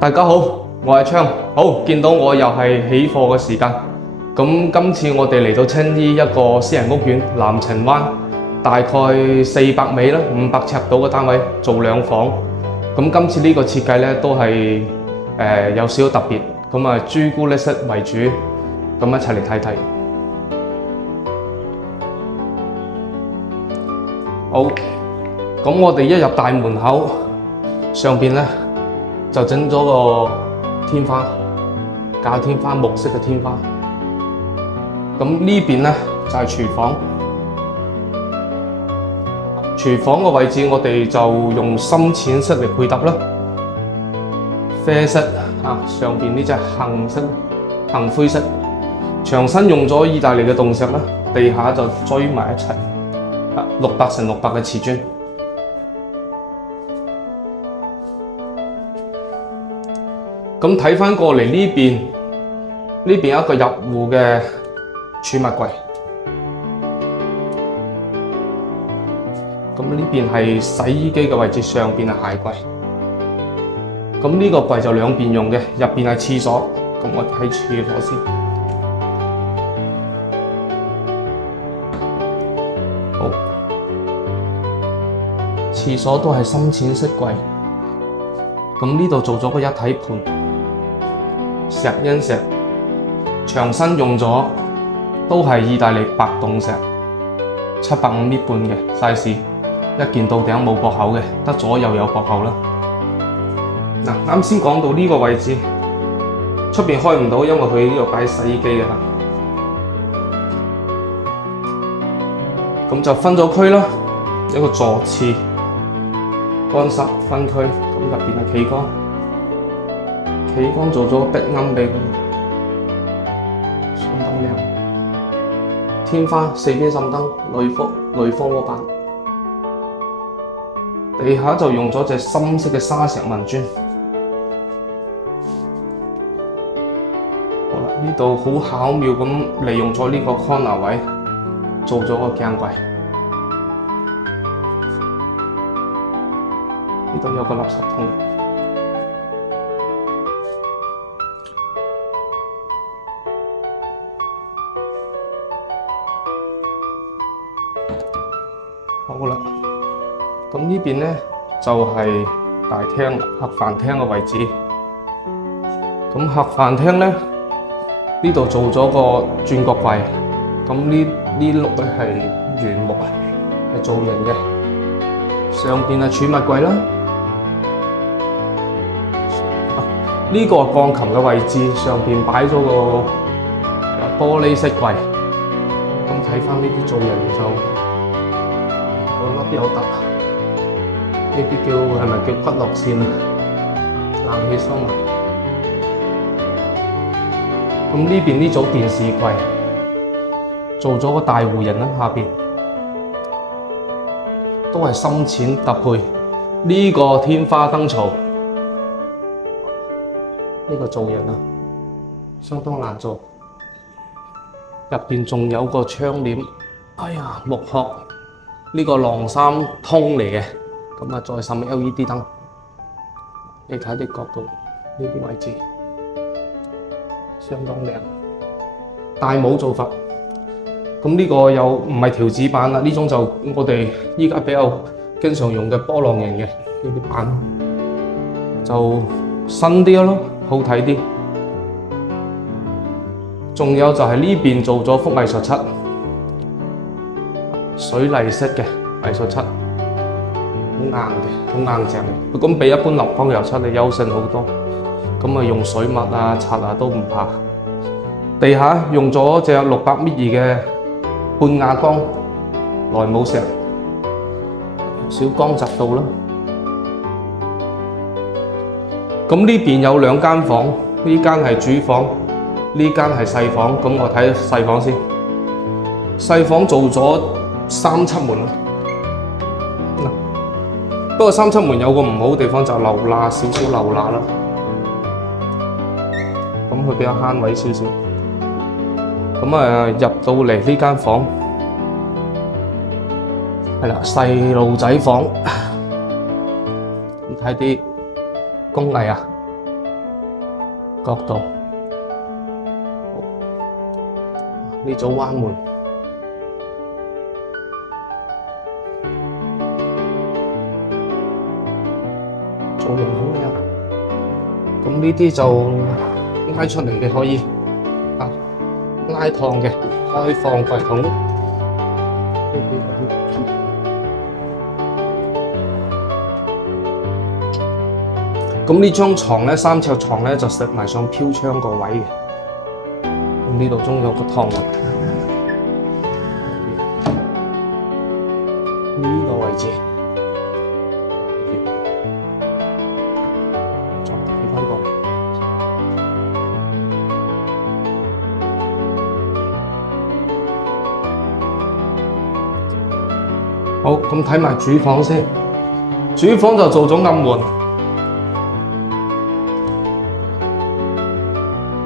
大家好，我係昌。好，見到我又係起貨嘅時間。咁今次我哋嚟到青衣一個私人屋苑藍澄灣，大概400米啦，500尺到嘅單位，做2房。咁今次呢個設計咧都係有少少特別，咁啊朱古力色為主，咁一齊嚟睇睇。好，咁我哋一入大門口，上邊咧就整咗個天花，假天花，木色嘅天花。咁呢邊咧就係廚房，廚房嘅位置我哋就用深淺色嚟配搭啦，啡色啊，上邊呢隻杏灰色，牆身用咗意大利嘅棟石啦，地下就堆埋一齊，600乘600嘅瓷磚。咁睇返過嚟呢邊有一個入戶嘅儲物櫃。咁呢邊係洗衣機嘅位置，上邊係鞋櫃。咁呢個櫃就兩邊用嘅，入邊係廁所。咁我睇廁所先。好，廁所都係深淺色櫃。咁呢度做咗個一體盤。石英石，牆身用咗都係意大利白棟石，750米半嘅 size， 一件到頂冇駁口嘅，得左右有駁口啦。嗱，啱先講到呢個位置，出邊開唔到，因為佢呢度擺洗衣機嘅。咁就分咗區啦，一個坐廁、乾濕分區，咁入邊係企缸。企缸做咗個壁龕俾佢，相當靚。天花4邊滲燈，鋁方鍋板。地下就用咗隻深色嘅砂石紋磚。好啦，呢度好巧妙咁利用咗呢個 corner 位，做咗個鏡櫃。呢度有個垃圾桶。好啦，咁呢邊咧就係大廳客飯廳嘅位置。咁客飯廳咧呢度做咗個轉角櫃，咁呢碌咧係原木啊，係造型嘅。上邊係儲物櫃啦。呢個係鋼琴嘅位置，上邊擺咗個玻璃色櫃。咁睇翻呢啲造型就。粒有凸，呢啲係咪叫骨落線啊？冷氣收埋。咁呢邊呢組電視櫃做咗個大弧形啦，下邊都係深淺搭配。呢個天花燈槽，呢個造型啊，相當難做。入邊仲有個窗簾，哎呀，木殼。呢個晾衫通嚟嘅，咁啊再滲 LED 燈，你睇啲角度，呢啲位置相當靚，大帽做法。咁呢個又唔係條子板啦，呢種就我哋依家比較經常用嘅波浪形嘅呢啲板，就新啲咯，好睇啲。仲有就係呢邊做咗幅藝術漆。水泥色嘅藝術漆，好硬嘅，好硬淨嘅。咁比一般立方油漆你優勝好多。咁啊用水墨啊、刷啊都唔怕。地下用咗隻600米嘅半亞鋼萊姆石，小光澤度啦。咁呢邊有2間房，呢間係主房，呢間係細房。咁我睇細房先，細房做咗3漆門啦，不過3漆門有個唔好嘅地方就漏罅，少少漏罅啦。咁佢比較慳位少少。咁入到嚟呢間房，係啦，細路仔房。咁睇啲工藝啊，角度，呢組彎門，造型好靚。咁呢啲就拉出嚟嘅可以啊，拉燙嘅開放櫃桶。咁呢張床咧，三尺床咧就食埋上飄窗個位嘅。咁呢度仲有個湯位，呢個位置，再睇翻過嚟。好，咁睇埋主房先。主房就做咗暗門。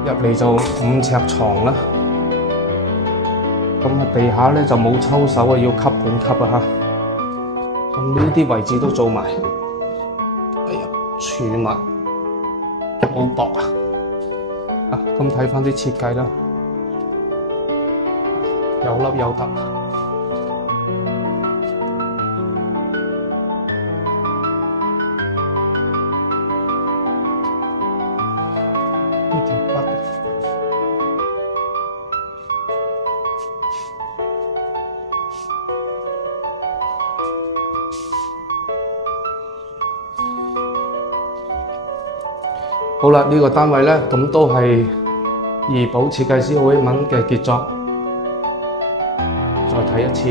入嚟就5尺床啦，咁啊地下咧就冇抽手啊，要吸管吸啊嚇。咁呢啲位置都做埋，哎呀，儲物好薄啊！啊，咁睇翻啲設計啦，有粒有凸。好啦，呢個單位咧，咁都係怡寶設計師好英文嘅傑作。再睇一次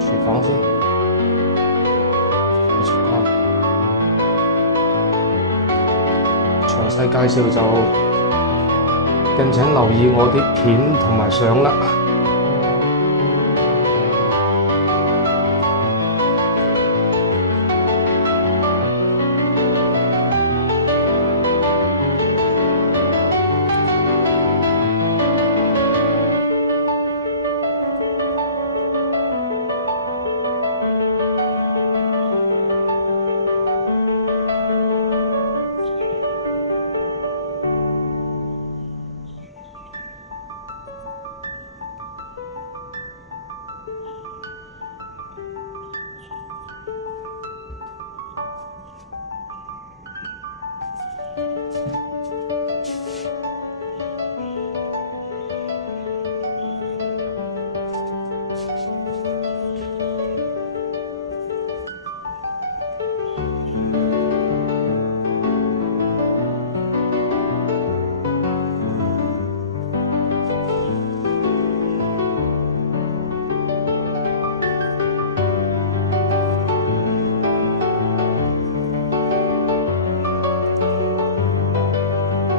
廚房先，詳細介紹就敬請留意我啲片同埋相啦。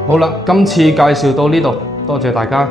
好啦，今次介紹到呢度，多謝大家。